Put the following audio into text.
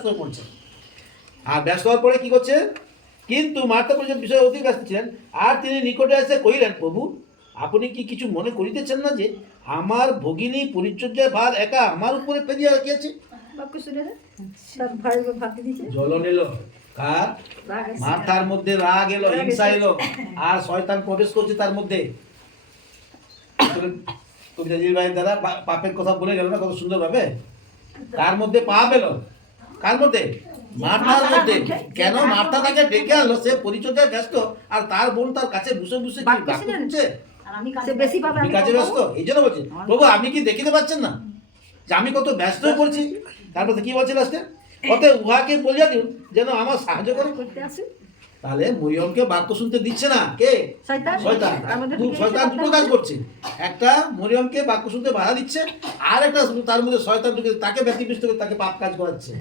ব্যস্ত হয়ে পড়ছে। আর ব্যস্ত হওয়ার পরে কি করছে, কিন্তু মার্থা বিষয়ে অতি ব্যস্ত ছিলেন। আর তিনি নিকটে এসে কহিলেন, প্রভু আপনি কি কিছু মনে করিতেছেন না যে আমার ভগিনী পরিচর্যার ভার একা আমার উপরে ফেলিয়া রাখিয়াছে? জ্বলন এলো কার? মাথার মধ্যে রাগ এলো, হিংসা এলো, আর শয়তান প্রবেশ করছে তার মধ্যে। কবিতাজির ভাইয়ের দ্বারা পাপের কথা বলে গেল না কত সুন্দর ভাবে। কার মধ্যে পাপ এলো? কার মধ্যে? মার্থার মধ্যে। কেন? মার্থা তাকে ডেকে আনলো, সে পরিচর্যায় ব্যস্ত, আর তার বোন তার কাছে বসে বসে কাজে ব্যস্ত। এই জন্য বলছি, প্রভু আপনি কি দেখিতে পাচ্ছেন না যে আমি কত ব্যস্ত হয়ে পড়ছি? তারপর কি বলছে লাস্টে? অতএব উহাকে বলিয়া দিন যেন আমার সাহায্য করে। তাহলে মরিয়মকে বাক্য শুনতে দিচ্ছে না কে? শয়তান। শয়তান দুটো কাজ করছে, একটা মরিয়মকে বাক্য শুনতে বাধা দিচ্ছে, আর একটা তার মধ্যে শয়তান ঢুকে তাকে ব্যতিব্যস্ত করে তাকে পাপ কাজ করাচ্ছে।